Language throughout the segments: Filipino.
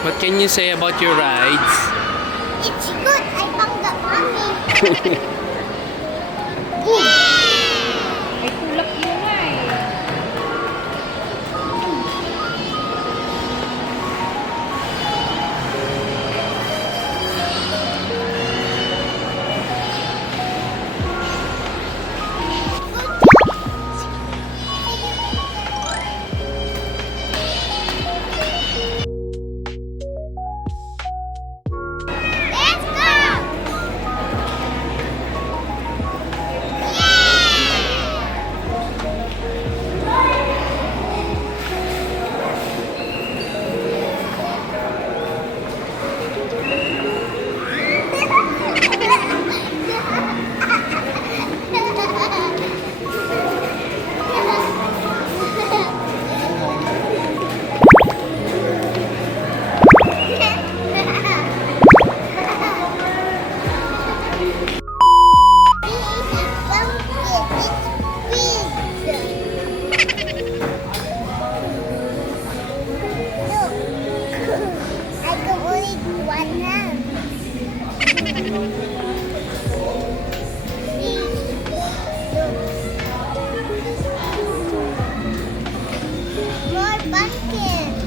What can you say about your rides? It's good. I found the mommy. Good. Ay, tulak mo nga eh. Let's go. I can only do one hand. More pumpkins.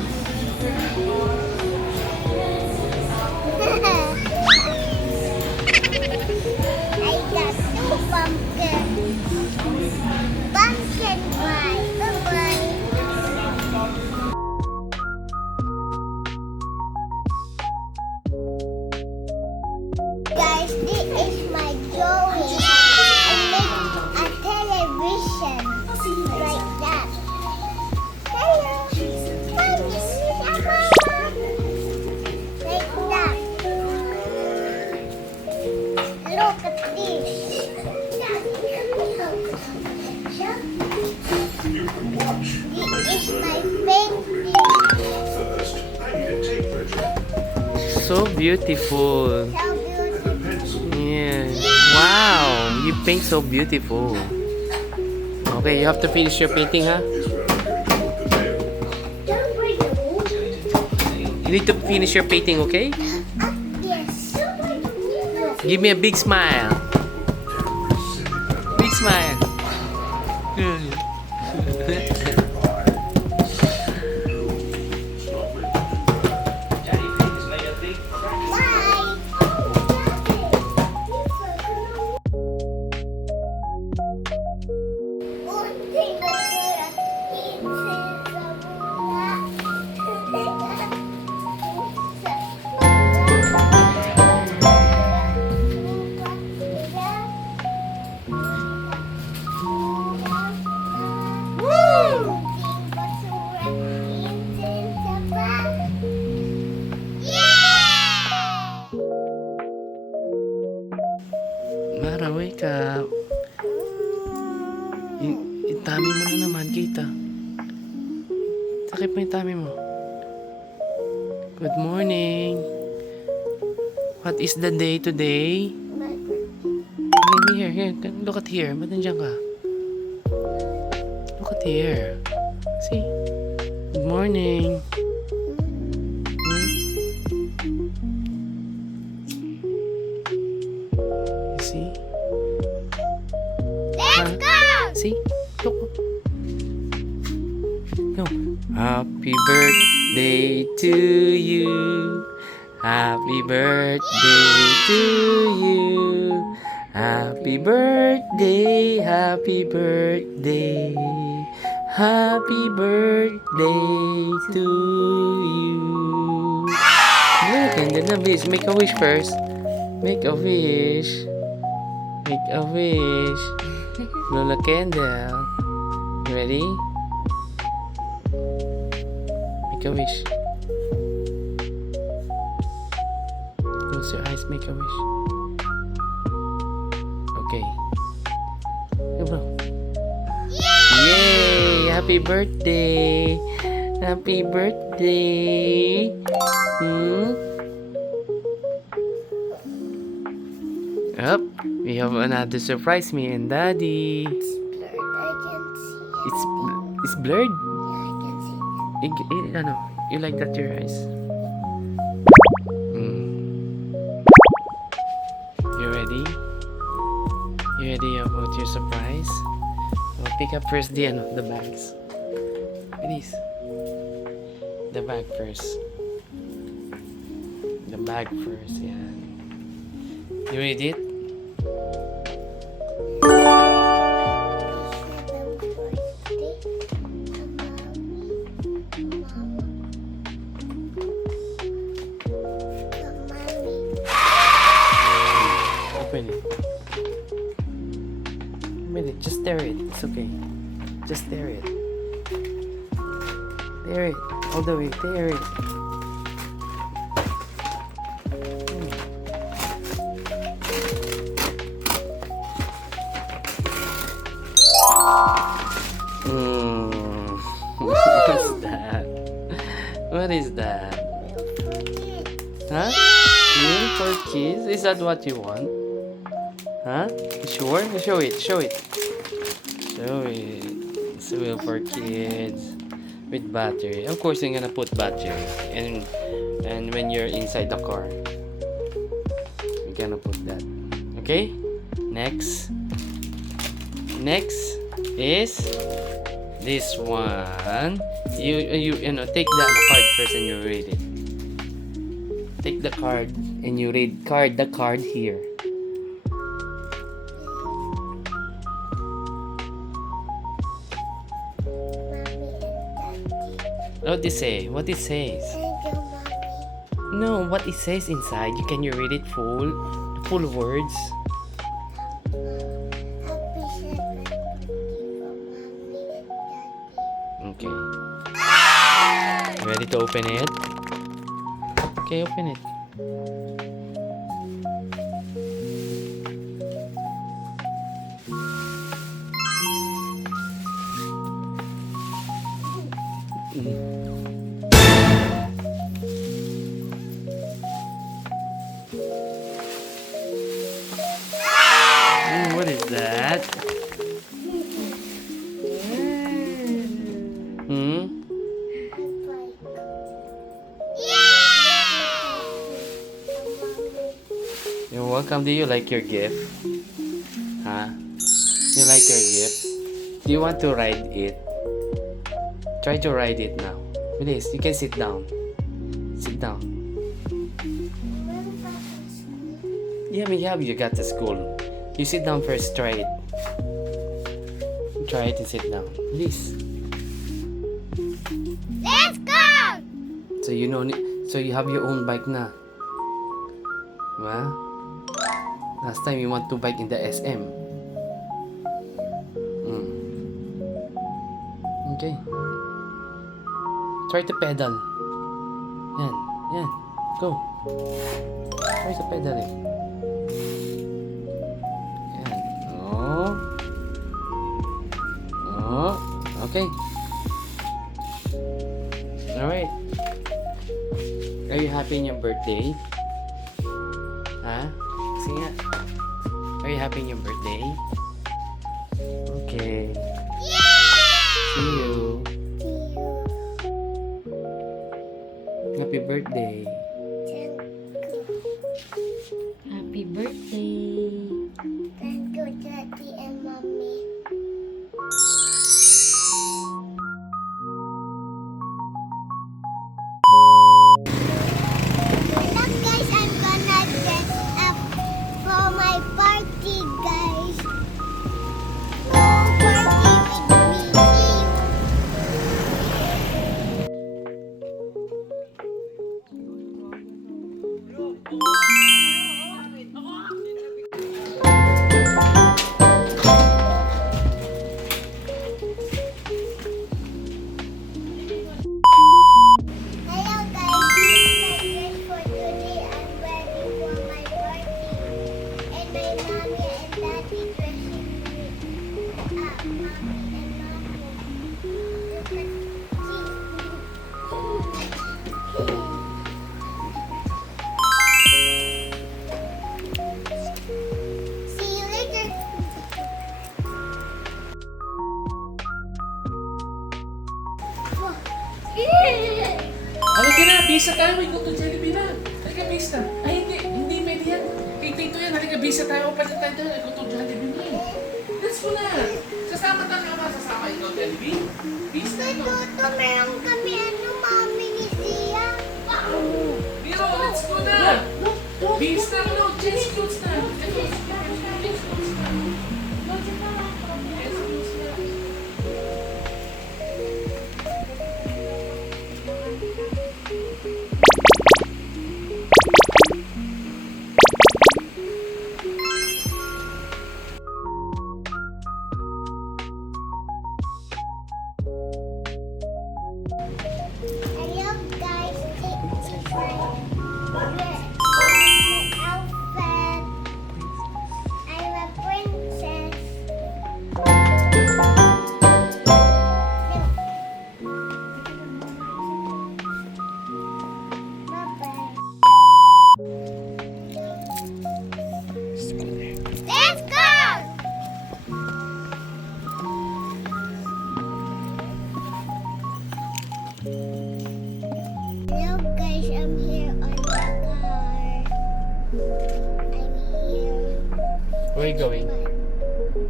I got two pumpkins. Pumpkin pie. Bye-bye. Guys, this is my drawing. I make a television like that. Hello. Mommy, Mama. Like that. Look at this. You can watch. This is my painting. First, I need a tape measure. So beautiful. So beautiful. Pencil. Yeah. Wow, you paint so beautiful. Okay, you have to finish your painting, huh? Is where I'm going to put the nail. Don't break the rules. You need to finish your painting, okay? Yes. Give me a big smile. Big smile. Mara, wake up. Yung tummy mo na naman, kita. Sakit pa yung tummy mo. Good morning. What is the day today? Here. Look at here. Ba't nandiyan ka? Look at here. See? Good morning. Hmm? You see? Let's go! See? Look. No. Happy birthday to you. Happy birthday to you. Happy birthday, happy birthday. Happy birthday to you. Look, and then a wish. Make a wish first. Make a wish. Make a wish. Blow the candle. You ready? Make a wish. Close your eyes, make a wish. Okay. Go, bro. Yay! Happy birthday! Happy birthday! Up, we have another surprise, me and Daddy. Blurred, I can see it. It's blurred. Yeah, I can see it. Ano, you like that your eyes? your surprise. We'll pick up first the bags. Please. The bag first. The bag first, yeah. You read it? Open it. Open it. Just stare it. It's okay. Just stare it. Stare it. All the way. Stare it. What's that? What is that? Huh? Meal for kids? Is that what you want? Huh? You sure? Show it. Show it. Show it. It's a meal for kids with battery. Of course, you're gonna put battery, and when you're inside the car, you're gonna put that. Okay. Next. Next is this one. You know, take the card first and you read it. Take the card and you read the card here. What it say? What it says? No, what it says inside. Can you read it full words? Okay. Ready to open it? Okay, open it. What is that? You're welcome. Do you like your gift? Huh? You like your gift? Do you want to ride it? Try to ride it now. Please, you can sit down. Sit down. Yeah, you got to school. You sit down first, try it. Try it and sit down. Please. Let's go! So so you have your own bike na. Huh? Last time you want to bike in the SM. Okay. Try to pedal. Yan. Go. Try to pedal it. Yan. Oh. Okay. Alright. Are you happy in your birthday? Huh? Sige nga. Are you happy in your birthday? Okay. See you. Happy birthday. Happy birthday. Thank you, Daddy and Mommy. Look, guys, I'm gonna dress up for my party, guys. Go party with me. Hello, guys. This is my dress for today. I'm ready for my party. And my mommy and daddy dressing me up. Mommy and mommy. Look at see you later. Halika na, bisa tayo. May gusto Jollibee na. Halika, bisa. Ay, hindi pwede yan. Kay Tito yan. Halika, bisa tayo. Palit tayo. May gusto Jollibee na. Let's ko na. Sasama ka nga ba? Sasama ikaw, Jollibee? Bis na ikaw. Tuto, meron kami mami ni Sia. Biro, let's go na. Bis na, no, change clothes na. Change clothes na. Hello guys, this is my outfit. I'm a princess. Bye-bye. Let's go! Hello guys, I'm here on the car. I'm here. Where are you going?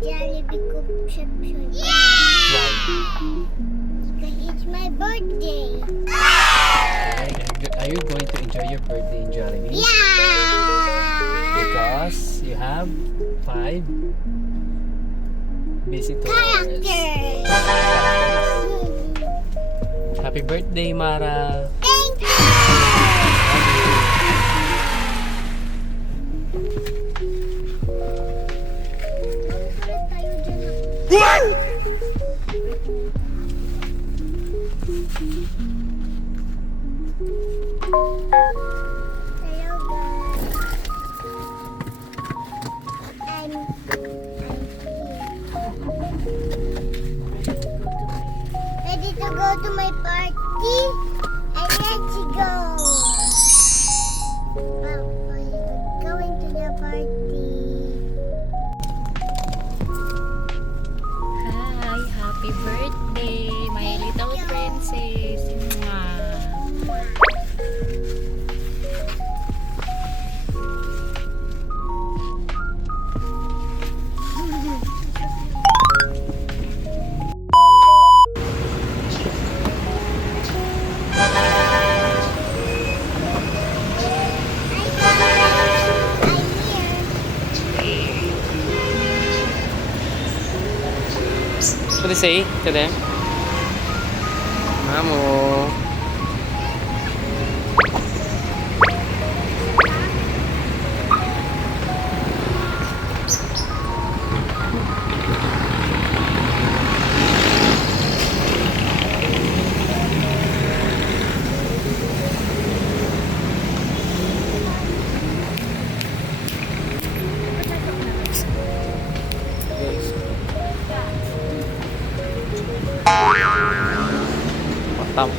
Jollibee Conception. Why? Because it's my birthday. Are you going to enjoy your birthday in Jollibee? Yeah! Because you have 5 visitors. Characters! Happy birthday, Mara! Thank you! Ano tayo dyan? Hello guys. I'm here. Ready to go to my party? And let's go. Well, we're going to the party. Hi, happy birthday, my little princess. Mwah. What do you say to them? Mamo. Patam.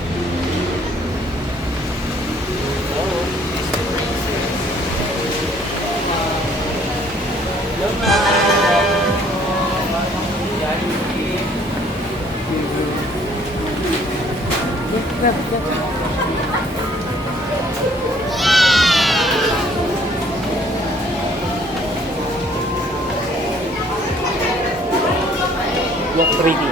Walk ready.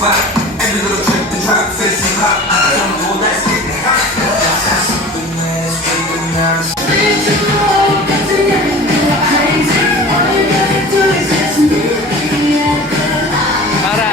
spot. Every little trick and drop, face and hot. Some boy that's getting hot. Superman is freaking out. Para.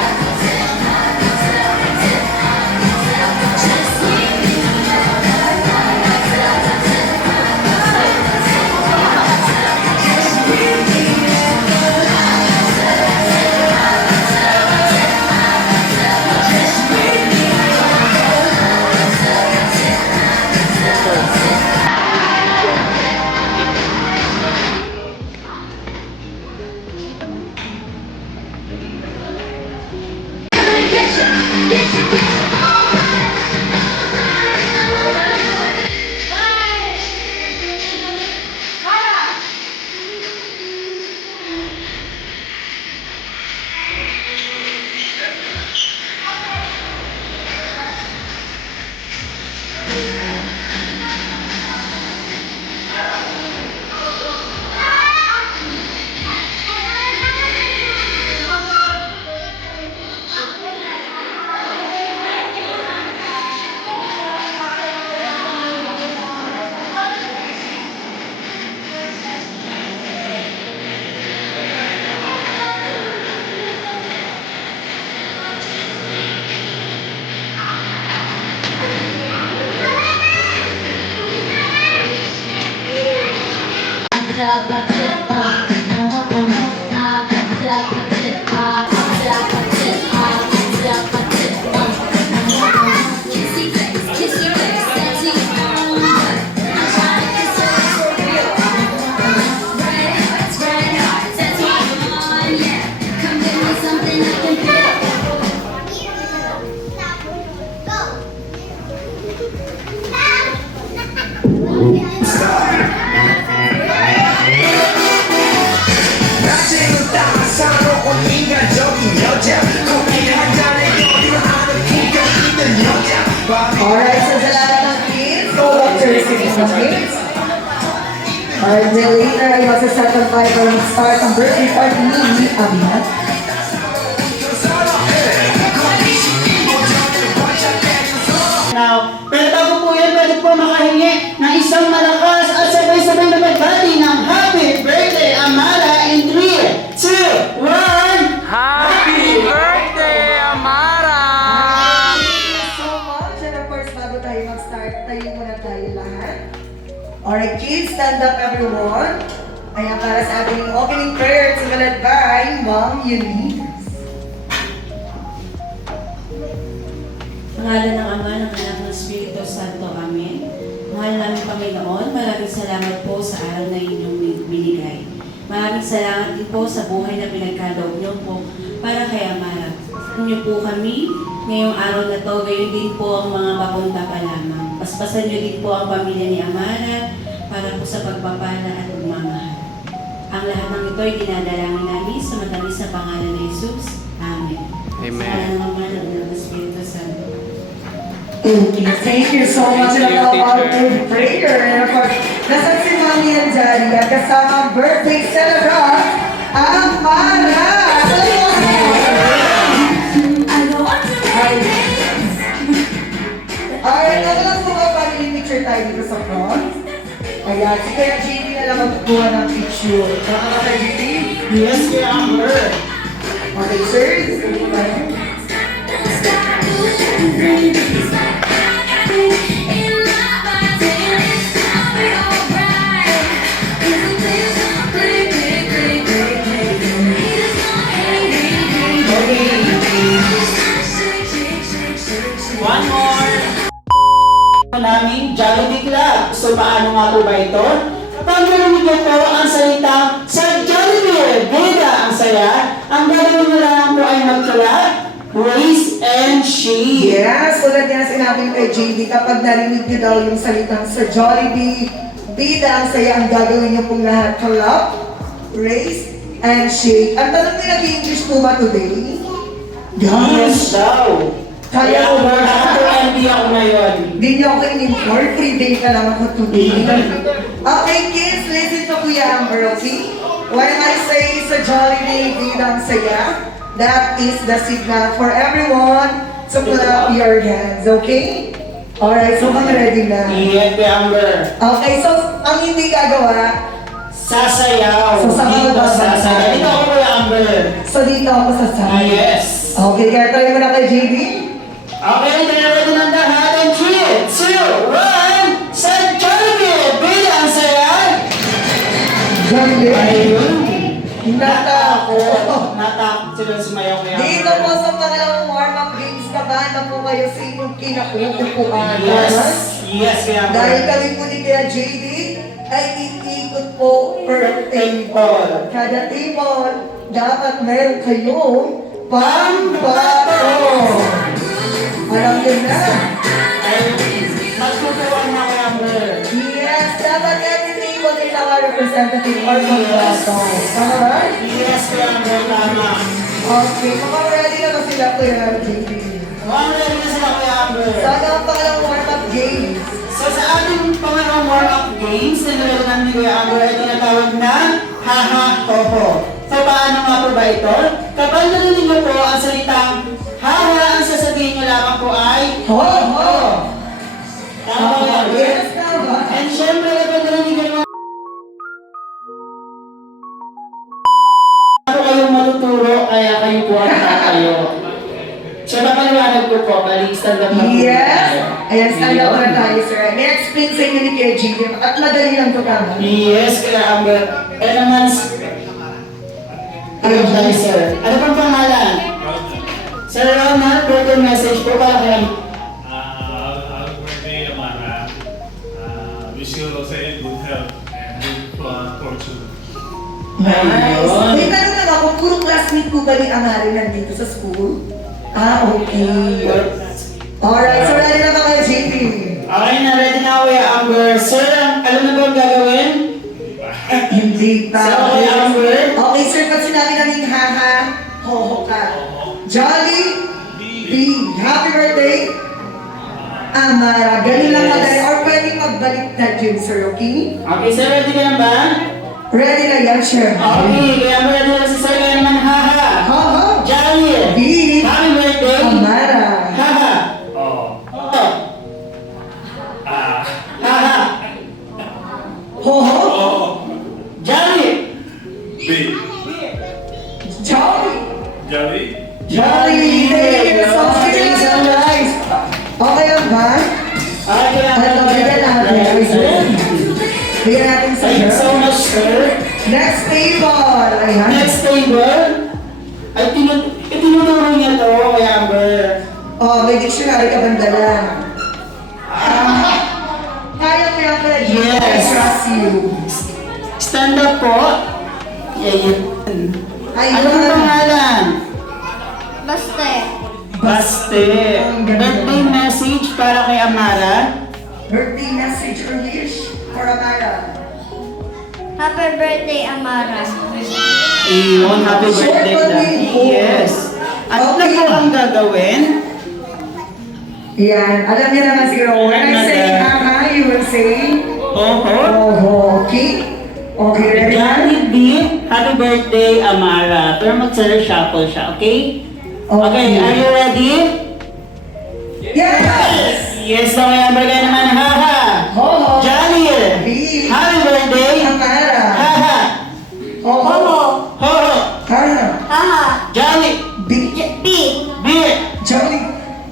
낮에는 따사로운 인간적인 여자. 커피 한 잔에 여유를 하는 품격 있는 여자. Alright, so sa lahat ng kids, go up to receiving the kids. Alright, then later ay magsasatanpay pa ng start ang birthday party ni Abinat. Now, pero bago po yan, pwede po makahingi ng isang malakas at sabay-sabay na magbati ng happy birthday, Amara, in 3, 2, 1! Happy birthday, Amara! Thank you so much. And of course, bago tayo mag-start, tayo muna tayo lahat. Alright, kids, stand up everyone. Ayan, para sa ating opening prayer, simulan by Mom Eunice. Pangalan ng Ama, ng Anak, ng Espiritu Santo. Amen. Mahal namin Panginoon, maraming salamat po sa araw na inyong binigay. Maraming salamat din po sa buhay na pinagkaloob niyo po para kay Amara. Niyo po kami ngayong araw na to, gayon din po ang mga papunta pa lamang. Paspasan niyo din po ang pamilya ni Amara para po sa pagpapala at pagmamahal. Ang lahat ng ito ay dinadalangin namin sa matamis na pangalan ni Jesus. Amen. Amen. Sa pangalan ng Ama, ng Anak, ng Espiritu Santo. Thank you so much Thank you, for our teacher. prayer. And of course, nasan si Mami and Daddy at kasama ang birthday celebrant, ang Mara! Alright, ako lang po ba family picture tayo dito sa front? Ayan, si Kaya JB na lang magkukuha ng picture. Tama ka Kaya JB? Yes, kaya Amber! Okay, sir. Gusto mo ba yun? One more! Namin Jollibee Club. So paano nga po ba ito? Kapag narinig niyo po ang salita sa Jollibee, bida ang saya, ang gagawin nyo lang po ay mag-collab, raise and shake. Yes, tulad yan sinabi kay JD, kapag narinig niyo daw yung salitang sa Jollibee, bida ang saya, ang gagawin niyo pong lahat, collab, raise, and shake. Ang tanong nila, English po ba today? Yes daw. Kaya Kaya ako nakaka-envy ako ngayon. Hindi niyo ako in-inform, free day ka lang ako today. Okay, kids, listen to Kuya Amber, okay? When I say sa Jollibee, bida ang saya, that is the signal for everyone to clap your hands, okay? Alright, so kung ready na. Yes, Kuya Amber. Okay, so ang hindi gagawa, Sasayaw. So, saan ka Dito ba? sasayaw. Dito ako, Kuya Amber. so dito ako sa side. Yes. Okay, kaya try mo na kay JB. Okay, ready ng lahat. And 3, 2, 1. Sa Jollibee, bilang saya. Galing. Ayun. Natakot. Natakot sila sumayaw, Kuya Amber. Dito po sa pangalawang warm-up games, kabahan na po kayo sa inyong kinakukupuan. Yes. Yes, Kuya Amber. Dahil kami po ni Kuya JD ay iikot po per table. Kada table, dapat meron kayong pambato. Alam niyo na. Magtutuwang na, Kuya Amber. Yes, dapat every table is our representative or pambato. Tama ba? Yes, Kuya Amber. Tama. Okay, mga ready na ba sila Kuya JD? Ready na sila, Kuya Amber. Sana ang pangalawang warm-up games. So sa ating pangalawang warm-up games, nilalaman ni Kuya Amber ay tinatawag na Haha Hoho. So paano nga po ba ito? Kapag narinig niyo po ang salitang haha, ang sasabihin niyo lamang po ay Ho, ho! Tama po, Kuya Amber? Yes, tama. And syempre kapag narinig niyo naman po kayong matuturo, kaya kayo po ang tatayo. So napaliwanag ko po, balik stand up na po. Yes! Ayan, stand up na Ayun. tayo, sir. May explain sa inyo ni Kuya JD. At madali lang ito tama. Yes, Kuya Amber. Eh naman, ano tayo, sir? Ano pang pangalan? Sir Ronald, birthday message po para kay Happy birthday, Amara. Wish you also good health and good fortune. Nice. Ayun. May tanong lang ako, puro classmate ko ba ni Amari nandito sa school? Ah, okay. Alright, so ready na ba kayo, JP? Okay na, ready na Kuya Amber. Sir, alam na ba ang gagawin? Hindi pa. So, Kuya Amber? Okay, sir, pag sinabi namin haha, hoho ka. Jolly, B, happy birthday. Amara, ganun lang madali. Or pwedeng magbaliktad yun, sir, okay? Okay, sir, ready ka na ba? Ready na yan, sir. Okay, Kuya Amber, ready na si Sir. Kaya naman, haha. Hoho, Jolly. B, Happy birthday. Amara. Haha. Oh, Oh. Haha. Hoho, oh, Jolly. B, Jolly. Jolly. Jolly, thank you so much. Thank you so nice. Okay lang ba? Okay, Ano, bigyan natin. Bigyan natin sa Thank you so much, sir. Next table. Ayan. Next table. Ay, tinuturo niya to, Kuya Amber. Oh, may dictionary ka bandala. Kaya mo yan pala, Jim. I Yes. trust you. Stand up po. Ayan. Ayun. Ano ang pangalan? Basta. Baste. Birthday message para kay Amara. Birthday message or wish for Amara. Happy birthday, Amara. Ayun, happy Short birthday one daw. din po. Yes. At ano Okay. po ang gagawin? Yan. Alam niyo naman siguro. When I say haha, you will say Oho. oh, okay? Okay, ready na? Johnny B, happy birthday, Amara. Pero mag-shuffle siya, okay? Okay, are you ready? Yes! Yes, so may Amber kayo naman, haha. Ho, ho. Johnny, B. happy birthday. Amara. Haha. Ho, ho. Ho, ho. Haha. Haha. Johnny, B. B. B, Jolly.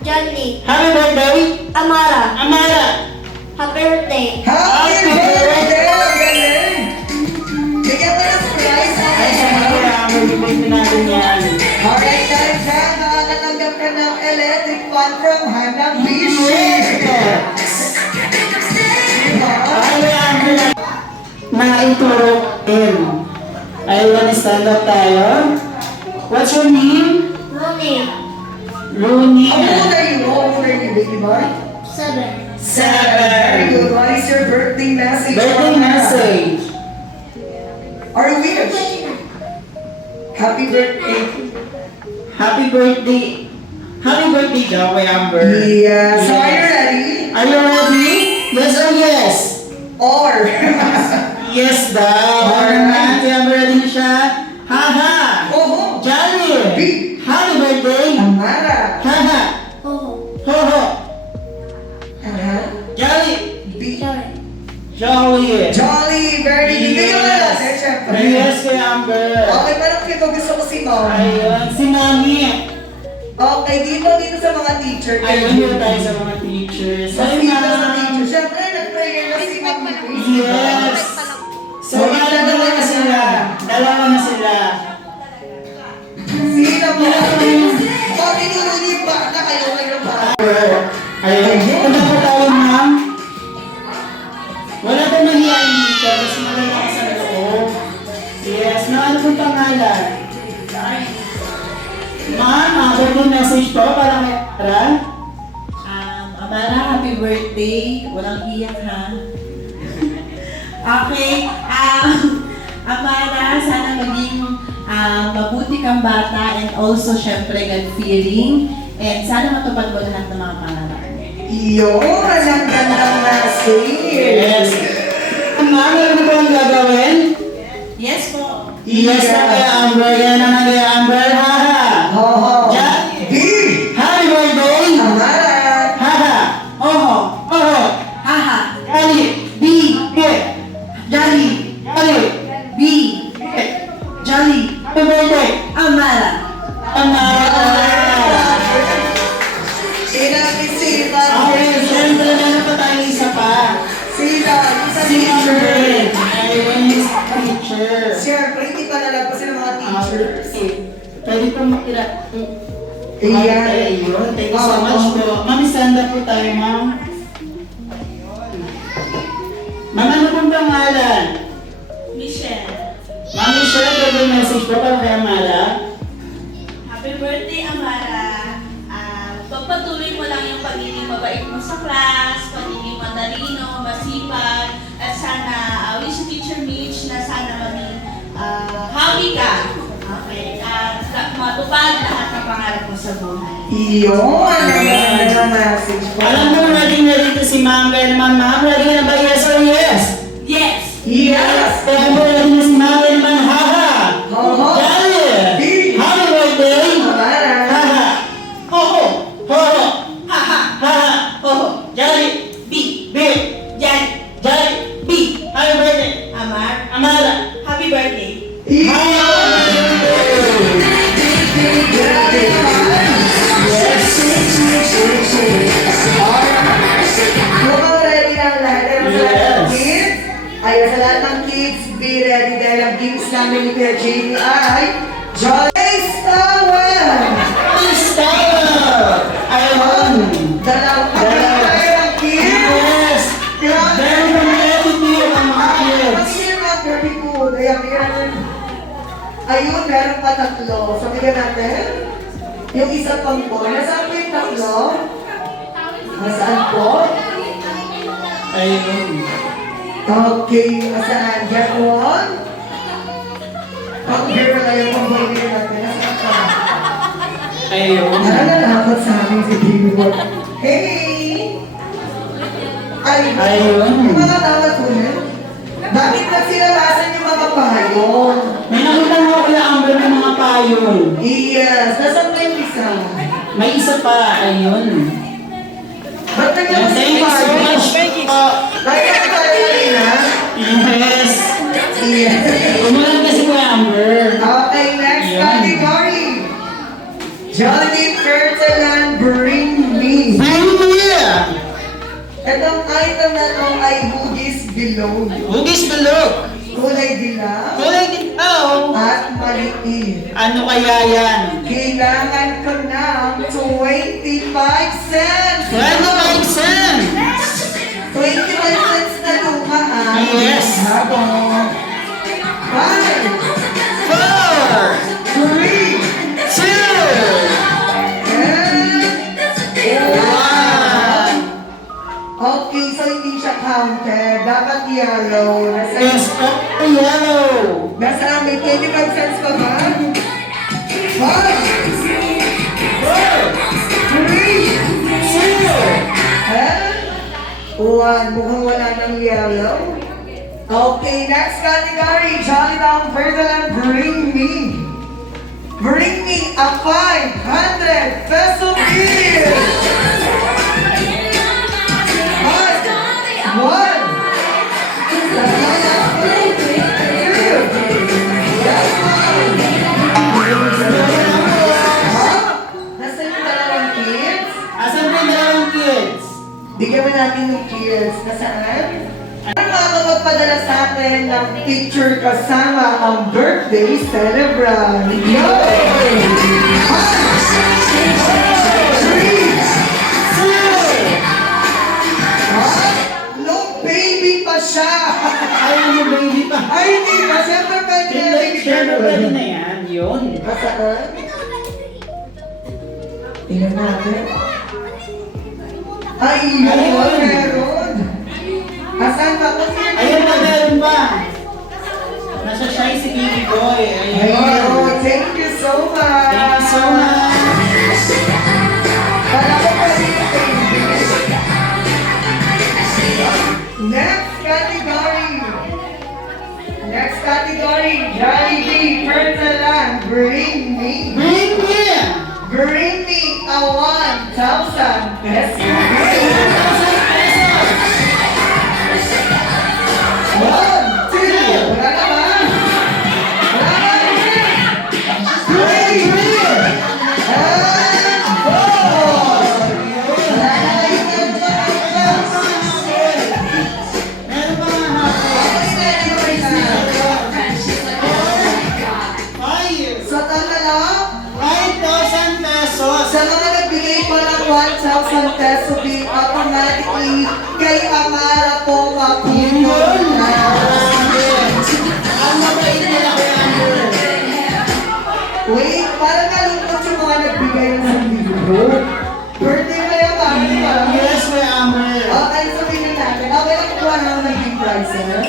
Johnny. happy birthday. Amara. Amara. Happy birthday. Happy birthday! Ang galing! Bigyan ko ng prize. Ay, salamat, Amber. Bibigyan natin yan. Alright, dahil dyan, nakakatanggap ka ng electric fan from Hana Bishi. Okay, Amber. Naituro din. Ayun, stand up tayo. What's your name? Rooney. Rooney. How old are you? How old are you, baby boy? 7. 7. Very good. What is your birthday message? Birthday from Hana? message. Or wish? Happy birthday. Happy birthday. Happy birthday daw kay Amber. Yes. So are you ready? Are you ready? Yes or yes? Or. Yes daw. Alright. Alright, si Amber ready na siya. Haha. Oh, Johnny. B. mo? Ayun, si Mami. Okay, dito sa mga teacher. Ayun, dito tayo sa mga teachers. Sa Ayun dito sa na. teacher. Siyempre, nag-prayer na si Mami. Yes. So, dalawa na sila. Dalawa na sila. Sino mo? O, tinulungi ba na kayo ba? Ayun. Punta po tayo, ma'am. Wala pa mahihain dito kasi malalakas sa loob. Yes. Ano pong pangalan? Ma'am, ako yung message po para kay Amara. Amara, happy birthday. Walang iyak ha. Okay. Amara, sana maging mabuti kang bata and also syempre God-fearing. And sana matupad mo lahat ng mga pangarap. Iyon, ang gandang message. Yes. Ma'am, ano ba ang gagawin? Yes po. Yes na kay Amber. Yan naman kay Amber. Haha. Oo. Jack. B. Happy birthday. Amara. Haha. Oho. Oho. Haha. Ali. B. Jolly. Ali. B. Jolly. Happy birthday. Amara. Inapisipan. Okay, siyempre meron pa tayo isa pa. Sila, isa Si teacher. Amber. Ayun, is teacher. Siyempre, hindi pa nalagpasin ng mga teachers. Pwede po makira. Iyan. Ayun, thank you so much po. Ma'am, stand up po tayo, ma'am. Ma'am, ano pong pangalan? Michelle. Ma'am, Michelle, pwede message po para kay Amara. Happy birthday, Amara. Pagpatuloy mo lang yung pagiging mabait mo sa class, pagiging matalino, masipag, at sana, wish Teacher Mitch na sana maging happy ka. Okay? At matupad lahat ng pangarap mo sa buhay. Iyon, ang gandang message po. Alam mo, ready na dito si Ma'am. Kaya naman, Ma'am, ready na ba yes or yes? Yes! Yes. Kaya mo, ready na si Ma'am. Kaya naman, haha. Oo. Jolly. B. Happy birthday. Amara. Haha. Ho-ho. Ho-ho. Haha! Haha. Oho! Jolly. B! B. Jan! Jolly. B! Happy birthday. Amar! Amara. Happy birthday! Mukhang ready na ang lahat. Pero sa lahat ng kids, ayun sa lahat ng kids, be ready dahil ang games namin ni Kuya Jamie ay Jolly Stowell! Style. Ayun. Dalawang tayo ng kids. Yes. Grabe! Meron kang attitude ang mga kids. Pagkinin mga dirty food. Ayun, meron pa tatlo. So, bigyan natin. Yung isa pang po. Nasaan po yung tatlo? Nasaan po? Ayun. Okay, nasaan? Yan one. Pang girl na yung pang boy natin. Nasaan pa? Ayun. Nalalakot sa amin si Baby Boy. Hey! Ayun. Yung mga tawag po niya. Bakit nagsilabasan yung mga payon? May nakita mo kaya Amber ng mga payon. Yes, nasaan pa yung isa? May isa pa. Ayun. Ba't naglabasan Thank yung you so payon? much. Bakit ang tayo kanina? Yes. Yes. Umulan kasi po Amber. Okay, next Ayun. category. Johnny Curtalan, bring me. Hallelujah. Itong item na to ay Bugis Bilog. Hugis balok. Kulay dilaw Kulay ditaw. at maliit. Ano kaya yan? Kailangan ko ng 25 cents. 25 cents. 25 cents na luma ah. Yes. Habang 5, 4, 3, 2, 1. okay, so hindi siya counted. Dapat yellow. Yes, yellow. Nasa amin, 25 cents pa ba? 5, 4, 3, 2, 1. Mukhang wala ng yellow. Okay, next category. Jolly Down Virgil and Bring Me. Bring me a 500 peso bill. 1, 2, Bigyan mo natin ng kids. Nasaan? Ang makakapagpadala sa atin ng picture kasama ang birthday celebrant. Yay! No baby pa siya! Ay, yung baby pa. Ay, hindi pa. Siyempre pwede na baby Siyempre, girl. pwede na yan. Yun. Nasaan? Tingnan natin. Ay, yun, meron. Asan ba? Ayun pa, meron pa. Nasa shy si baby boy. Ayun. Ayun, thank you so much. Thank you so much. Wala ko pa rin yung baby. Next category. Next category, Jollibee, Fertalan, bring me. Bring me. Bring me a 1,000 pesos. 1, 2, wala naman. Wala naman. 3, and 4. Wala na yung Meron pa nga Ay, So, tama lang. 5,000 pesos. Sa mga nagbigay po ng 1,000 peso, be automatically kay Amara po mapulot na. Ang mabait nila kay Amber. Wait, parang nalungkot yung mga nagbigay ng libro. Birthday na yung kami, di ba? Yes, may Amber. Okay, sabihin natin. Okay, nakukuha na ng naging prizes.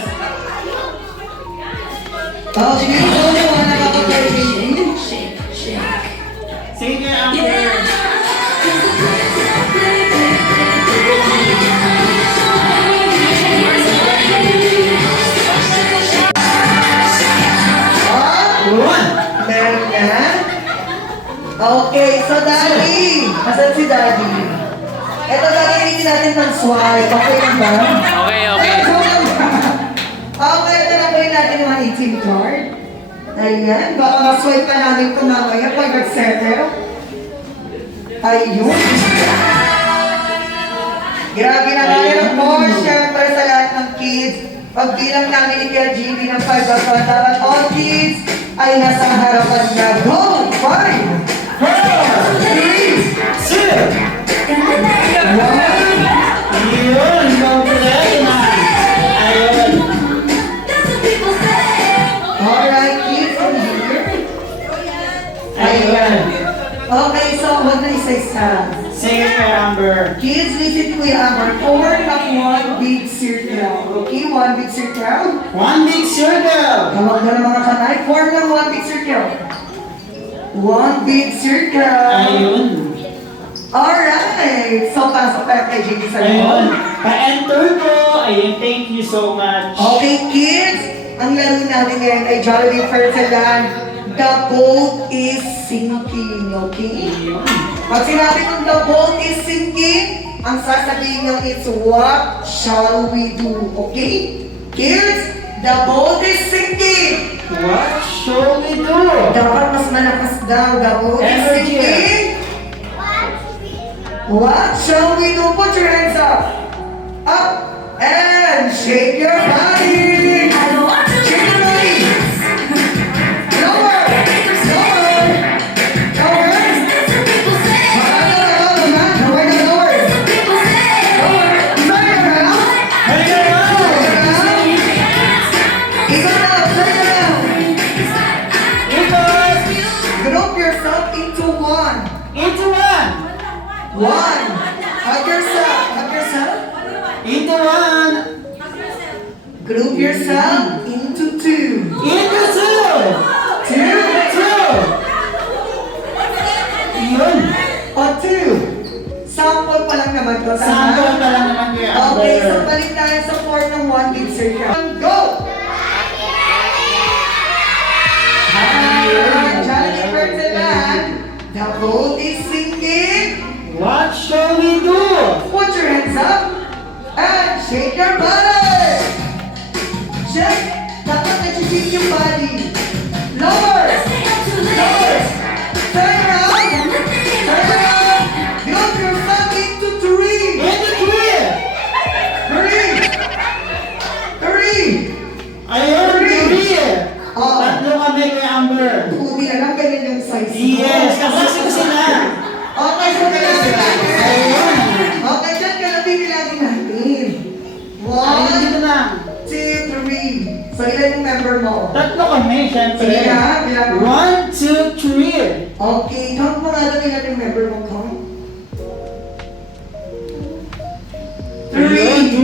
Okay, so yung mga nakapag-birthday. Sige kay Amber. One. Meron na? Okay, so Daddy. Asan si Daddy? Ito gagamitin natin ng swipe. Okay lang ba? Okay, okay. Okay, ito na po yung natin yung ATM card. Ayan, baka ma-swipe pa namin ito mamaya pag nag-settle. Ayun. Grabe na natin po, syempre sa lahat ng kids. Pagbilang namin ni Kuya GB ng 5 dapat all kids ay nasa harapan niya. Go! 5, 4, 3, 2, 1. Ayun, kompleto na. Ayun. Alright, kids, from here. Ayun. Okay, so huwag na isa-isa. Sige kay Amber. Kids, listen to Kuya Amber. Form ng one big circle. Okay, one big circle. One big circle. Tawag na ng mga kanay. Form ng one big circle. One big circle. Ayun. Alright. So, pasok tayo kay JD sa Ayun. loob. Pa-enter ko. Ayun, thank you so much. Okay, kids. Ang laro natin ngayon ay Jollibee Fertalan. The boat is sinking. Okay? Pag sinabi kong the boat is sinking, ang sasabihin niyo it's what shall we do? Okay? Kids, the boat is sinking. What shall we do? Dapat mas malakas daw. The boat is Energy. sinking. What shall we do? Put your hands up. Up and shake your body. Shake your body. Lower. Lower. Lower. Lower na lower. Lower. Turn around. Hey, girl! Ikot na. Turn around. Ikot! Group yourself into one. Into one! One. Hug yourself. Hug yourself. Into one! Group yourself into two. Into two! Two. Two! Yun! O two. Sample pa lang naman to. Sample pa lang naman kay Amber. Okay, so balik tayo sa form ng one big circle. Go! Jollibee Fertalan. The boat is sinking. What shall we do? Put your hands up and shake your body. Shake. Dapat nag-shake yung body. Lower. Lower. Turn around. Turn around. Group yourself into three. Into three!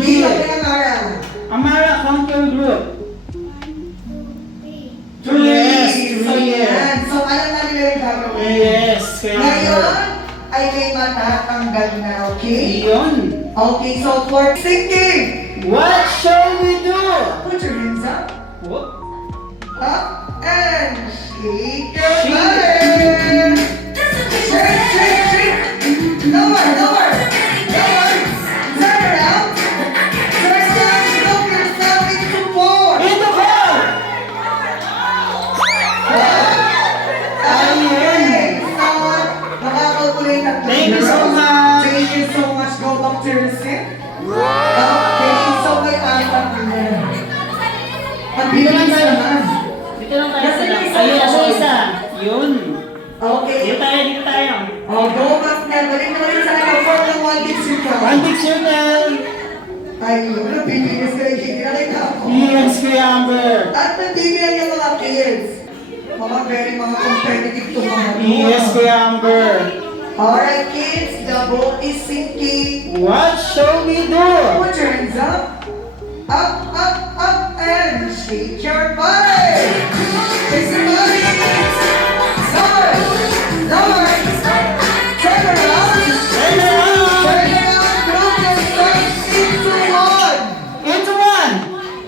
Hindi lang kay Amara. Amara, count your group. 3. Two. Yes. So, Yan. yes. So, alam namin na rin gagawin. Yes. Kaya Ngayon, ay may matatanggal na, okay? Iyon. Okay, so for thinking, What shall we do? put your hands up, What? up, and shake your body. Shake, shake, shake. No more, no more. No more. Turn around. Turn around. Look yourself into four. In the ball! Okay, so, nakaka-calculate na Thank you so much. Thank you so much. Go back to your seat. Okay, so may apat na. Pagbilang tayo naman. Dito lang tayo sa lang. Ayun, asa isa. Yun. Okay. Dito tayo, dito tayo. Oh, go back na. Balik na rin sa akin. Form ng one big circle. One big circle. Ay, ano, bibilis ka. Hindi na rin ako. Yes, Kuya Amber. At nabibigyan yung mga kids. Mga competitive to mga Yes, Kuya Amber. Alright, kids. The boat is sinking. What shall we do? Put your hands up. Up, up, up, and shake your body. Shake your body. Lower, lower. Turn around. Turn around. Turn around. Group yourself into one. Into one.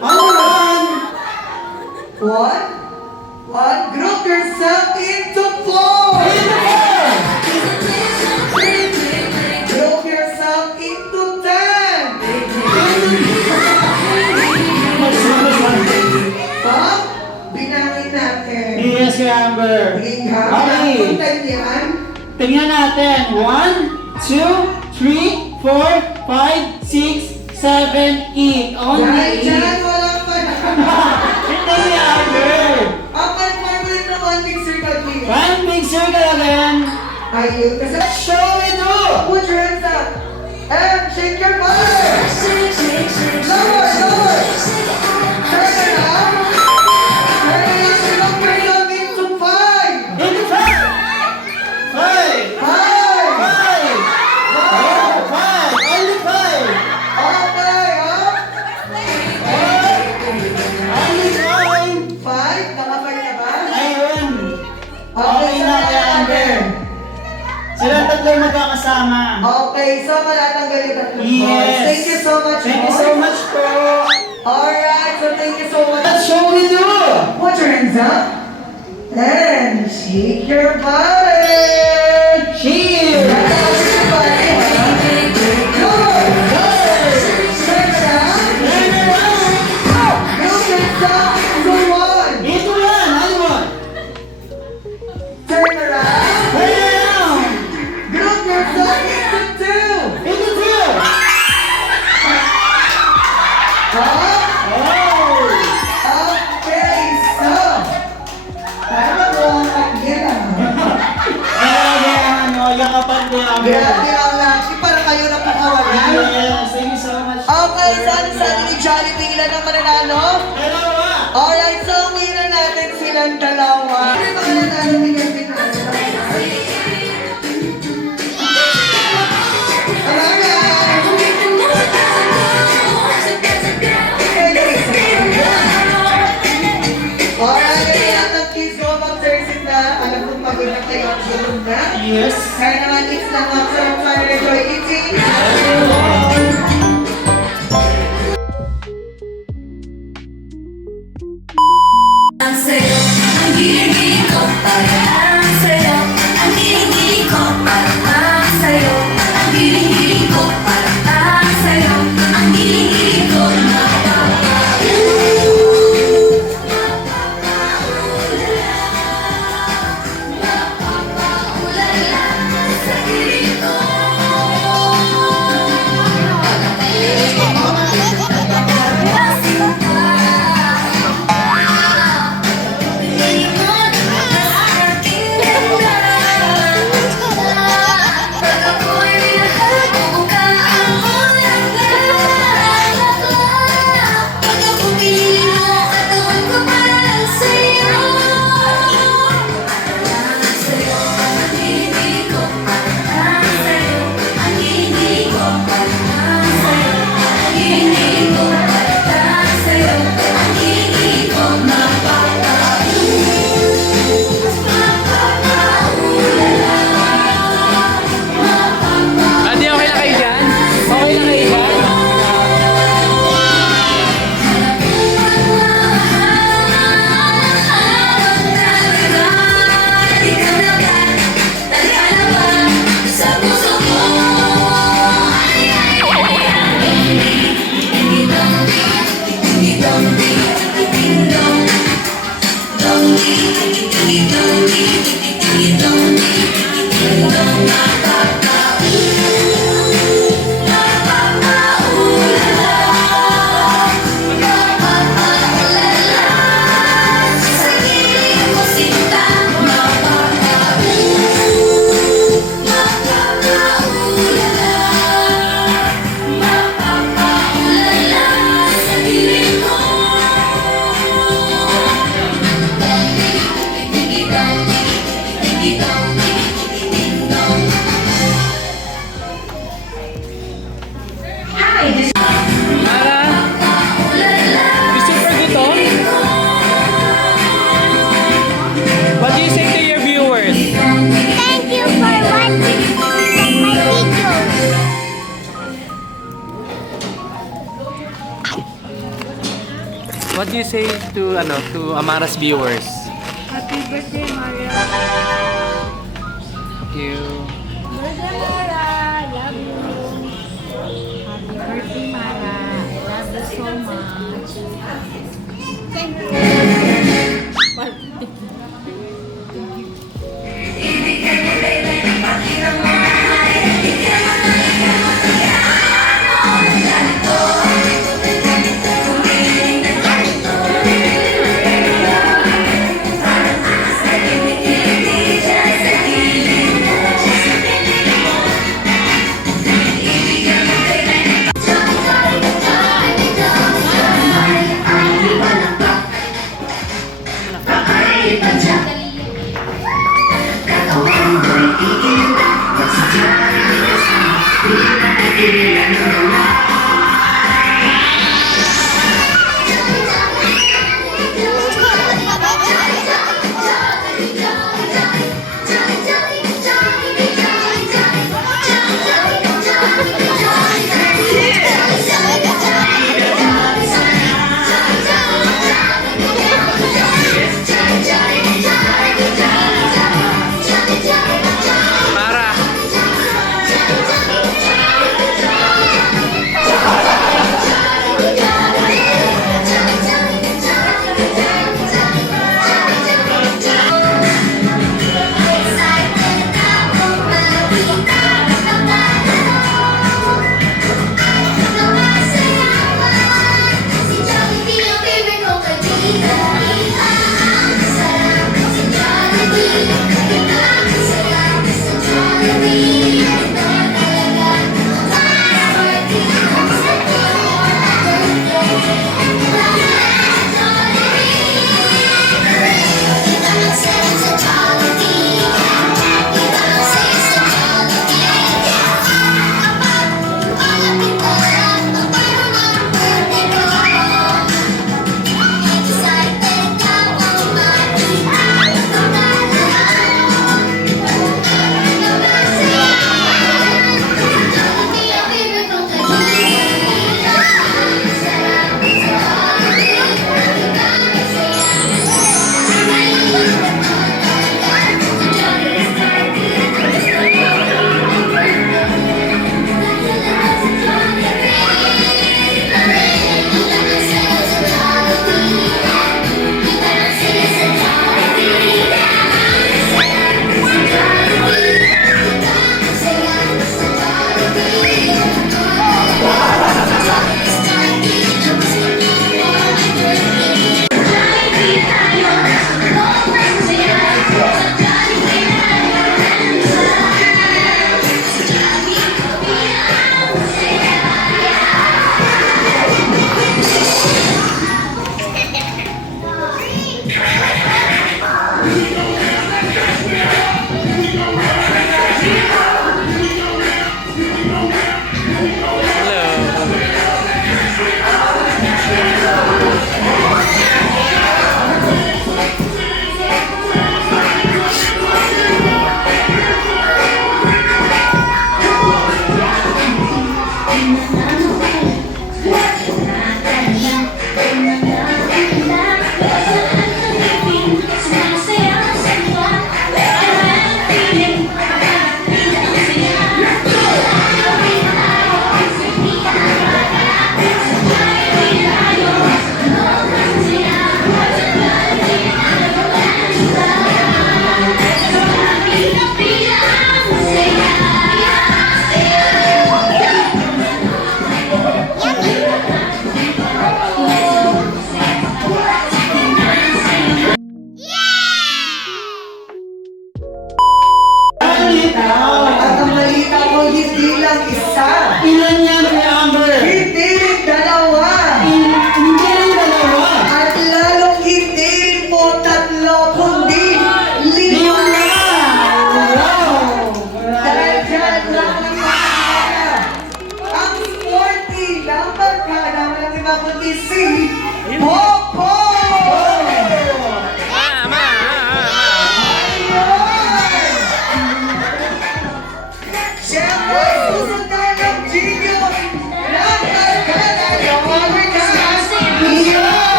On. One. One. Group yourself into four. Into four. Group yourself into 10. Pop, binangin natin. Yes, Kuya Amber. Hingga. Okay. Puntan yan. Tingnan natin. 1, 2, 3, 4, 5, 6, 7, 8. Only Dahil 8. dyan, walang panahon. Hindi, Kuya Amber. Apat mo ulit na one big circle here. One big circle again. Ayun. Kasi Shall we do? put your hands up. And shake your body. Lower, lower. Turn around. Turn around. Look yourself into 5. Into 5. 5. 5. 5. Oh, 5. Only 5. Okay, up. Only 5. 5. Nakapag na ba? Ayun. Okay, Okay na, Kuya Amber. Sila tatlo magkakasama. Okay, so matatanggal yung tatlong balls. Yes. Thank you so much. Thank you so much po. Alright, so thank you so much. What shall we do? Put your hands up. And shake your body. Cheers. Shake your body. Lower. Turn around. Turn around. Group yourself into 1. Into 1. Ano one? Turn around. Turn around. Group yourself into 2. Into 2. Up. Oh. Okay, so. Parang buong pag-gira. Grabe ang ano, yakapan Kuya Amber. Grabe ang laki. Para kayo na pakawalan. Yes, thank you so much. Okay, sabi ni Jollibee, ilan ang mananalo? Dalawa. Alright, so ang winner natin silang dalawa. Ano yung mga nanalo bigyan din natin? Alright, lahat ng kids go mag-service na. Alam kong pagod na kayo at gutom na. Yes. Kaya naman, it's na mag-serve tayo. Enjoy eating. Ang sayo, ang giling ko para ang sayo, ang giling ko para ang sayo, ang giling ko para ang sayo, ang giling ko What do you say to Amara's viewers? Happy birthday, Maria. Thank you. Birthday, Mara. Love you. Happy birthday, Mara. Love you so much. Thank Mara!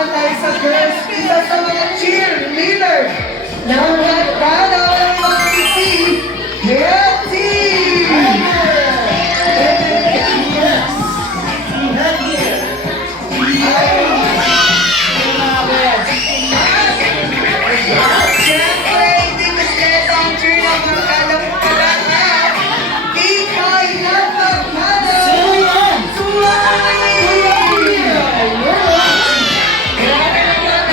naman tayo sa girls. Isa sa mga cheerleader. Ng Hagkada ng mga si Hetty! Siyempre, hindi ko sila ang cheer ng mga kalang kalahat. Ikay ng Hagkada! Sino yan? Suwali! Grabe naman,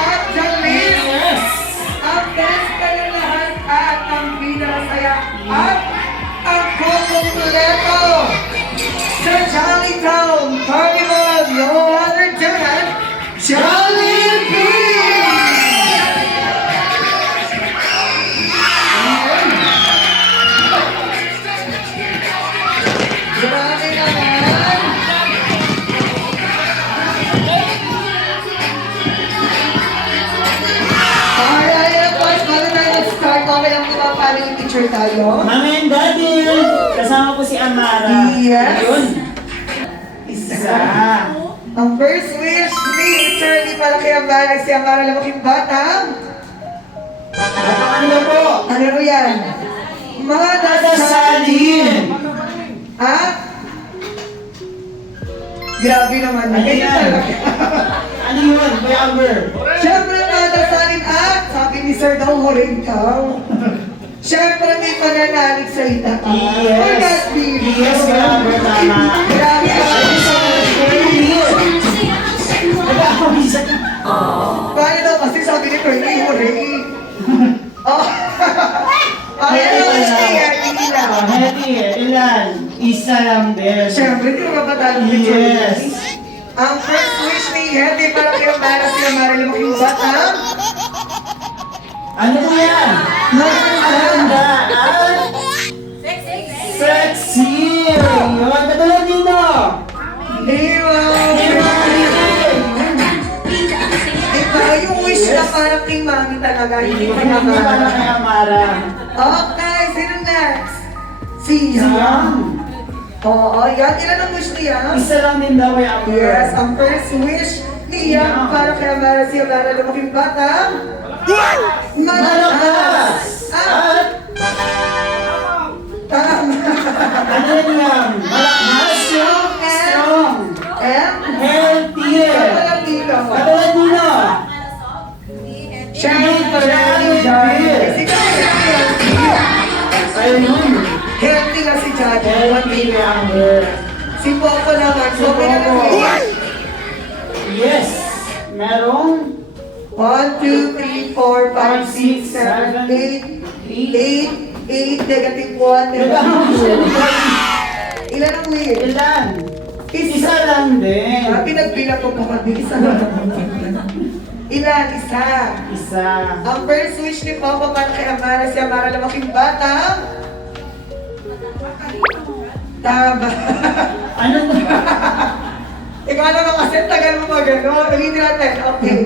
at Jalis! Yes! Ang best ka ng lahat at ang pinakasaya at ang kumpleto sa Jollytown Carnival, no other than Jollibee! Grabe naman! Alright, of course, bago tayo mag-start, okay lang po ba family picture tayo? Mama and Daddy! Kasama po si Amara. Yes. Ayun. Isa. Ang first wish ni Eternity para kay Amara, si Amara lamaking bata. Ano na po? Ano po yan? Mga dasalin. Dasalin. At? Grabe naman. Ano Ganyan yan? talaga. Ano yun? Kuya Amber? Siyempre mga dasalin at sabi ni Sir daw huling daw. Siyempre may pananalig sa itaas. Yes. For that video. Yes, Kuya Amber, tama. Grabe naman. Nag-aawisan. Paano daw kasi sabi ni Fernie, huling. Oh. Ayan naman siya, hindi lang. Hetty, ilan? Isa lang din. Siyempre, di ba patalo ni Yes. Ang first wish ni Hetty para kay Amara, si Amara lamaking bata. Ano po yan? Maganda at sexy! Yun, katulad dito! Ikaw yung wish na para kay Mami talaga, hindi kay Hindi para Amara. kay Amara. Okay, sino next? Si Siyam. Yam. Oo, yan. Ilan ang wish ni Yam? Isa lang din daw kay Amber. Yes, ang first wish ni Yam para kay Amara, si Amara lamaking bata. Malakas! At Tama. ano yan? Malakas, strong, And? healthy. Katulad dito. Katulad dito. Siyempre, Jollibee. si Jollibee. Ayun yun. Healthy na si Healthy Jollibee. kay Amber. Si Poco naman. Si So, Poco. Yes. Yes. Merong 1, 2, 3, 4, 5, 6, 7, 8, 8, negative 1, negative 2. Ilan ang wheel? ilan? Isa lang din. Pinagbilang ko pa isa lang. Ilan? Isa. Isa. Ang first wish ni Papa para kay Amara, si Amara lamaking bata. Tama. Ano to? Ikaw naman kasi tagal mo mag-ano. Ulitin natin. Okay.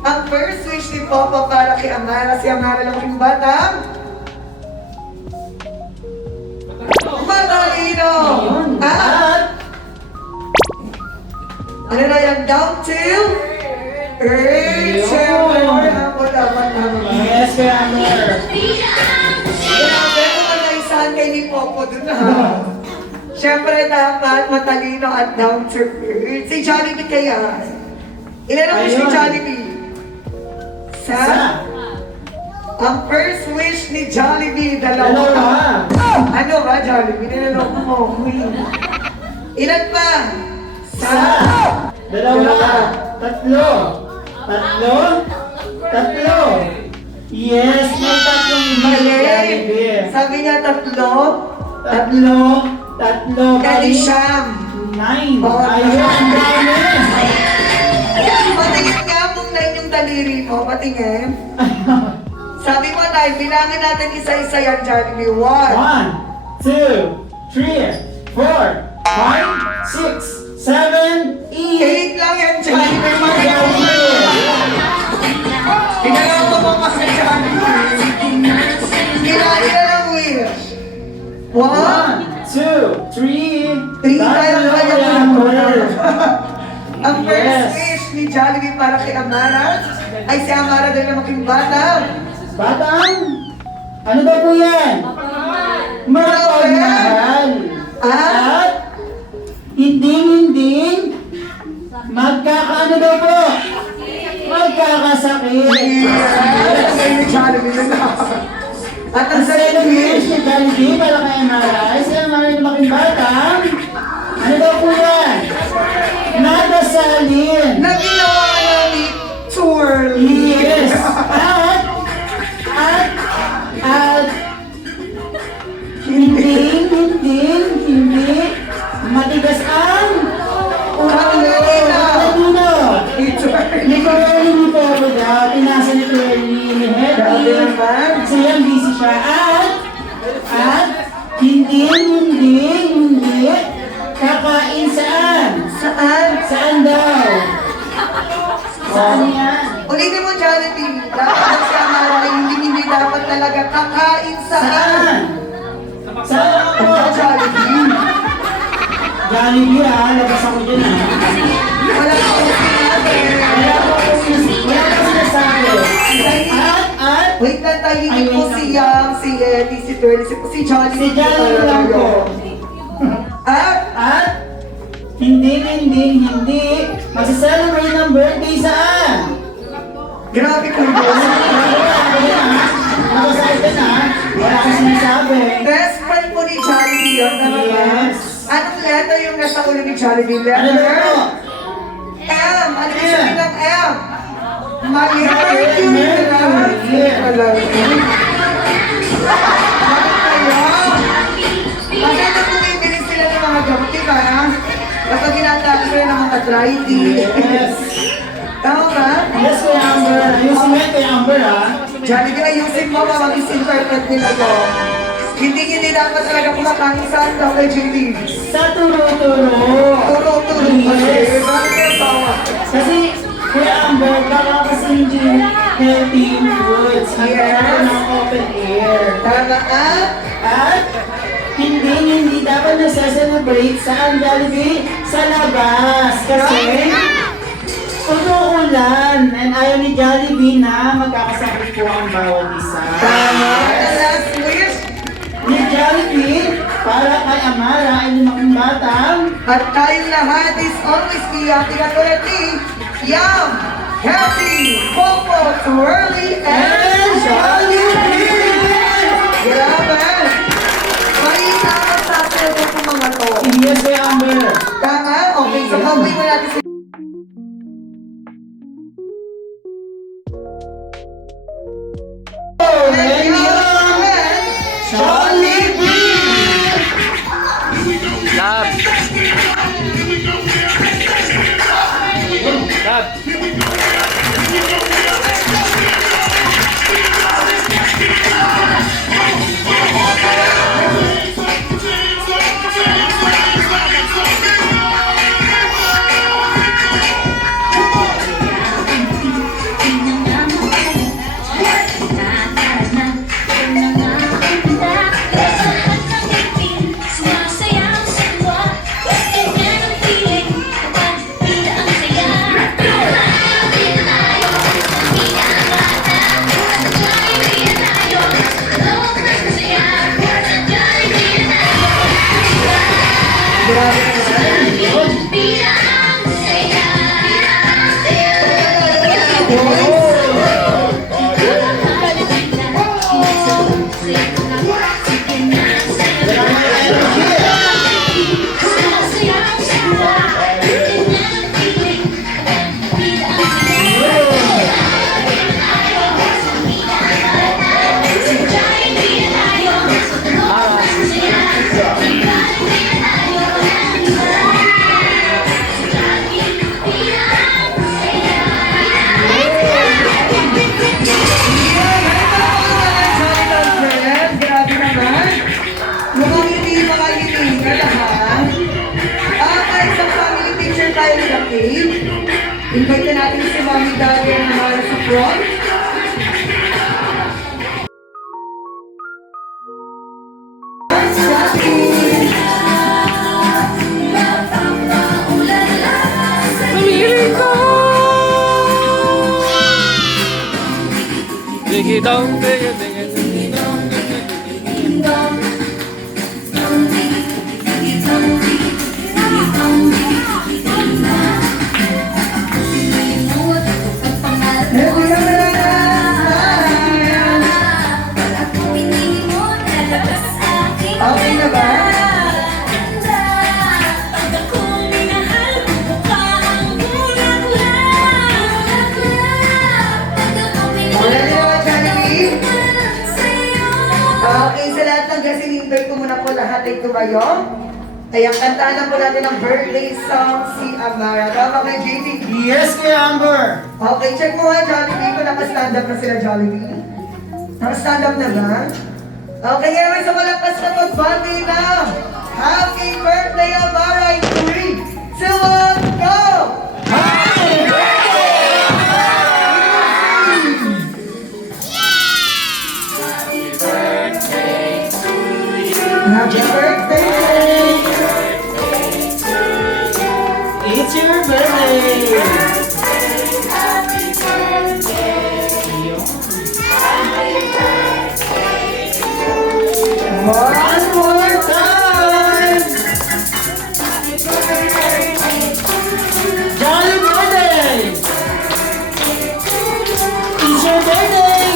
Ang first wish ni Papa para kay Amara, si Amara lamaking bata. Matalino! At ano na yan? Down to Earth. Siyempre, ako dapat naman. Yes, kay Amber. Grabe ko manaisahan kay ni Popo dun ha. Siyempre dapat matalino at down to earth. Si Jollibee kaya. Ilan ang wish ni Ayun. Jollibee? Sa? Ang first wish ni Jollibee, dalawa. Ano ba, Jollibee? Nilaloko mo. Queen. Ilan pa? Sa? Dalawa. Tatlo. Tatlo. Tatlo. Yes, may tatlong Mali. Jollibee. Sabi niya tatlo. Tatlo. Tatlo. Kali siyam. 9. Oh, Ayun, ang dami. Patingin nga kung 9 yung daliri mo. Patingin. Sabi mo, Nay, bilangin natin isa-isa yan, Jollibee. 1, 1, 2, 3, 4, 5, 6, 7, 8 lang yan, Jollibee. Pinagawa ko pa kasi Jollibee. Kilali na ng wish. 1, 1, 2, 3, 3 tayo kaya mo. Ang first Yes. wish ni Jollibee para kay Amara ay si Amara daw na maging batang. Batang, ano daw po yan? Mapagmahal. At hindi magkakaano daw po? Magkakasakit. Yes! Ni Jollibee na lang. At ang Ang second wish second ni Jollibee para kay Amara ay si Amara na maging batang. Ano daw po yan? Nadasalin. na ginawa na ni Twirly. Yes. At hindi matigas ang Catalina. Catalina. Ni Twirly po ako daw. Pinasa ni Twirly. Grabe naman. So yan, busy siya. At hindi kakain saan? Saan? Saan daw? Saan yan? Ulitin mo, Jollibee. Dapat si Amara ay hindi dapat talaga kakain saan? Saan ako? Sa Jollibee. Jollibee labas ako dyan Wala ka kung sinabi. Wala ka sinasabi. At Wait lang tayo, hindi po si Yang, si Eddie, si Twirly, si Jollibee. si Jollibee lang po. At Hindi magsa-celebrate ng birthday saan? grabe ka yun. Nakasabi na, wala kang sinasabi. Best friend po ni Jollibee yun, tama ba? Yes. Anong letter yung nasa ulo ni Jollibee? Ano Letter? daw po? M! Ano yung sabi ng M? Mercury Mercury. lang. Alam mo. Bakit kaya? Kasi ito bumibili sila ng mga gamot, di ba? Kapag ginatapos sila ng mga dry tea. Yes. Tama ba? Yes, Kuya Amber. Ayusin mo yan, Kuya Amber, ha? Jollibee, ayusin mo mga misinterpret nila to. Hindi dapat talaga kumakain saan daw kay JD. Sa turo-turo. Turo-turo kasi. Yes. Bakit kaya bawa? Kasi, Kuya Amber, baka kasi hindi healthy yung foods. Yes. Ng open air. Tama At hindi dapat nasa-celebrate sa Jollibee sa labas. Kasi umuulan and ayaw ni Jollibee na magkakasakit po ang bawat isa. Tama. The last wish. Ni Jollibee para kay Amara ay lumaking batang At tayong lahat is always be happy katulad ni Yum! Happy! Popo! Twirly! And Jollibee! Grabe! Mahihirapan sa atin itong mga to. yes, Kuya Amber. Tama? Okay, so kawin mo natin si invite natin si Mami Daddy na naman sa front. Mapapaulan lang sa'yo. ding dong, ding ding ding dong. Okay na ba? Wala na naman, Jollibee? Okay, sa lahat ng guys, in-invite ko muna po lahat ay tumayo. Kaya kantaan na po natin ang birthday song si Amara. Tama kay JT? Yes, Kuya Amber! Okay, check mo nga Jollibee kung naka-stand up na sila Jollibee. Naka-stand up na ba? Okay, ngayon sa malakas na magbati na. Happy birthday, Amara! In 3, 2, 1, go! Happy birthday! Happy birthday! It's your birthday! One more time! Jolly birthday! It's your birthday!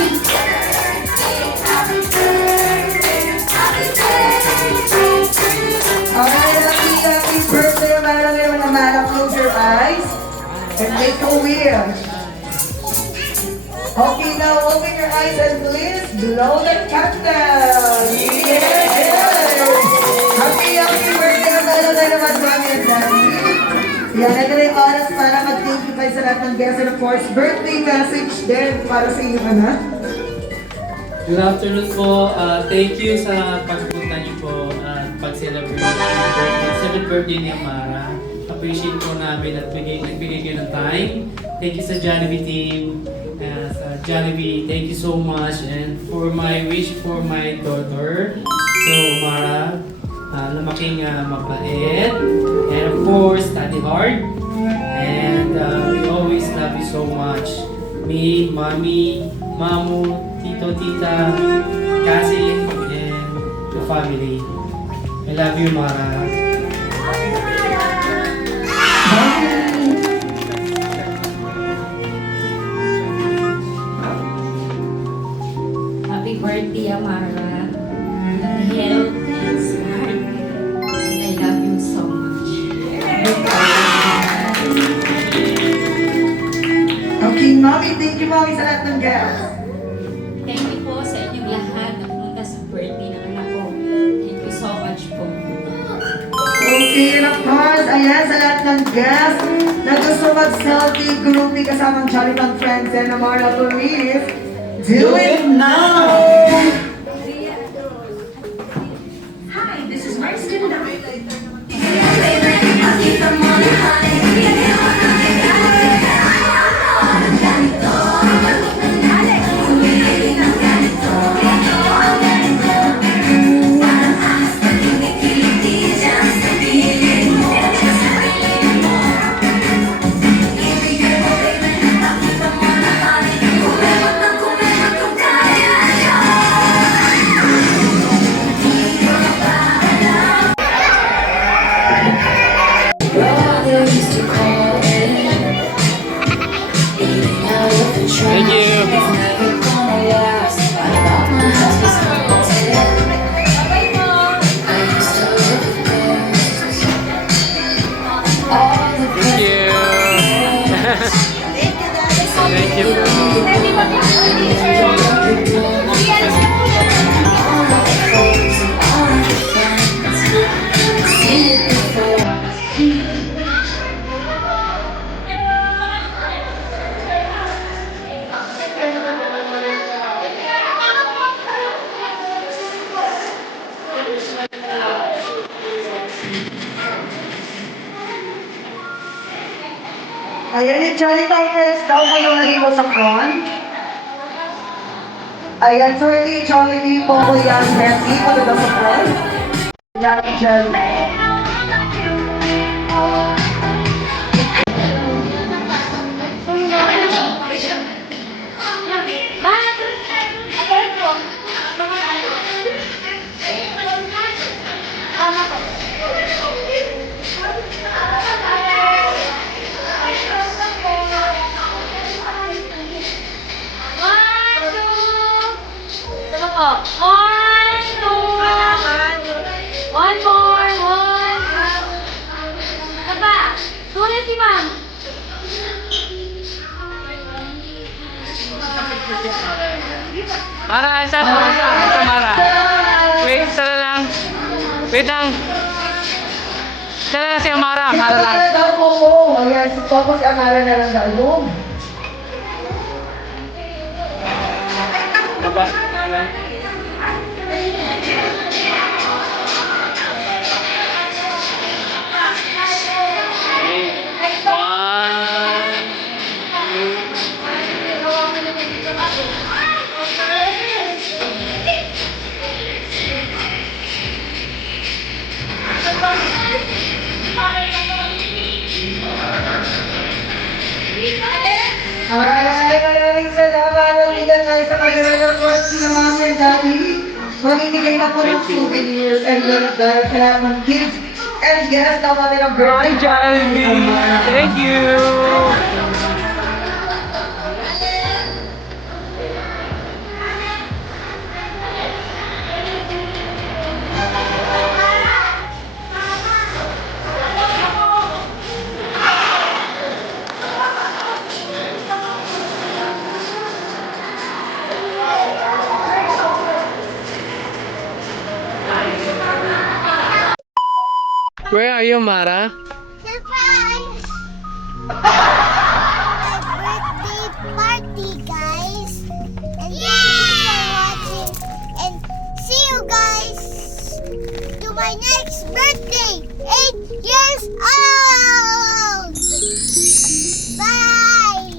Okay, happy birthday, Amara. Ngayon, Amara, close your eyes and make a wish. Okay, now open your eyes and please blow the candle. Yes! Happy birthday, Amara. Ngayon naman, Mami and Daddy. Yan, ito na yung oras para mag-thank you kayo sa lahat ng guests and of course, birthday message din para sa inyong anak. Good afternoon po. Thank you sa pagpunta niyo po at pag-celebrate ng birthday. 7th birthday ni Amara. Appreciate po namin at nagbigay kayo ng time. Thank you sa Jollibee team. Sa Jollibee, thank you so much. And for my wish for my daughter, so Amara, lamaking mabait. And of course, study hard. And we always love you so much. Me, Mommy, Mamu, Tito, Tita, Cassie, and the family. I love you, Mara. Happy birthday, Amara. Health and smart. And I love you so much. Okay, Mami, thank you, Mami, sa lahat ng guests. Thank you po sa inyong lahat na pumunta sa birthday ng anak ko. Thank you so much po. Okay, and of course, ayan, sa lahat ng guests na gusto mag-selfie, groupie kasamang Jolly Pang Friends and Amara, please, do it now! Hi, this is Marcy. Thank you. Thank you. Thank you, bro. Ayan, yung Johnny Tigers daw mo yung nahimo sa front. Ayan, so yung Jollibee po ko yan, Betty, po na sa front. Yan, Jollibee. Mara, isa Mara. Wait, tara lang. Wait lang. Tara lang si Mara. Mara lang. Ayan, si Coco si Amara na lang daw. Baba. Maraming salamat. Naligan tayo sa kagawin ng course ng Mami and Daddy. Mamimigay na po ng souvenirs and dahil salamat kids and guests na kami ng birthday. Jollibee. Thank you. Where are you, Mara? Surprise! My birthday party, guys! And thank you for watching. And see you guys to my next birthday! 8 years old! Bye!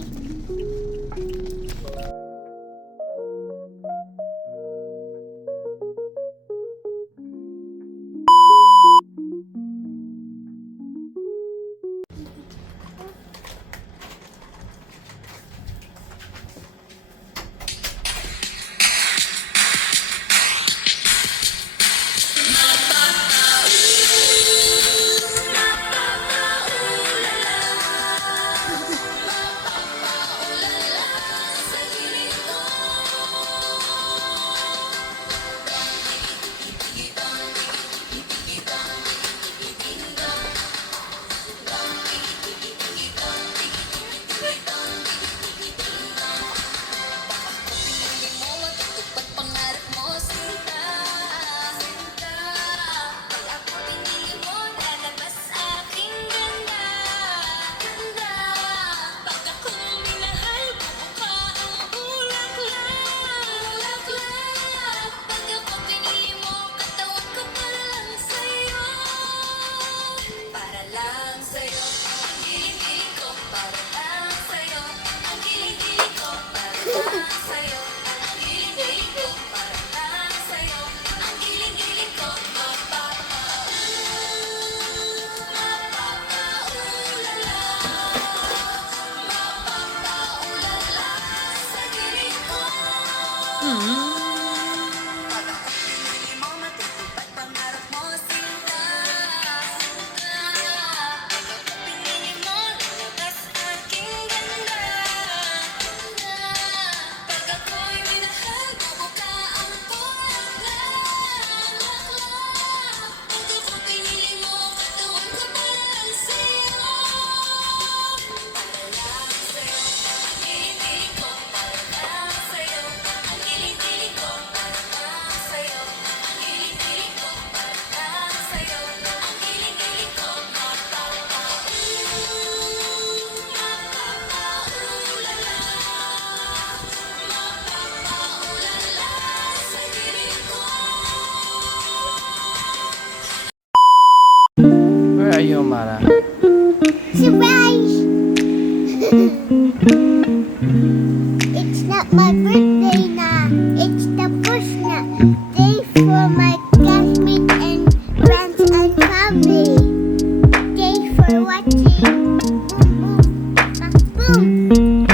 Where are you, Mara? Surprise! It's not my birthday na. It's the first na day for my classmates and friends and family. Thanks for watching. Boom, boom. Ah, boom.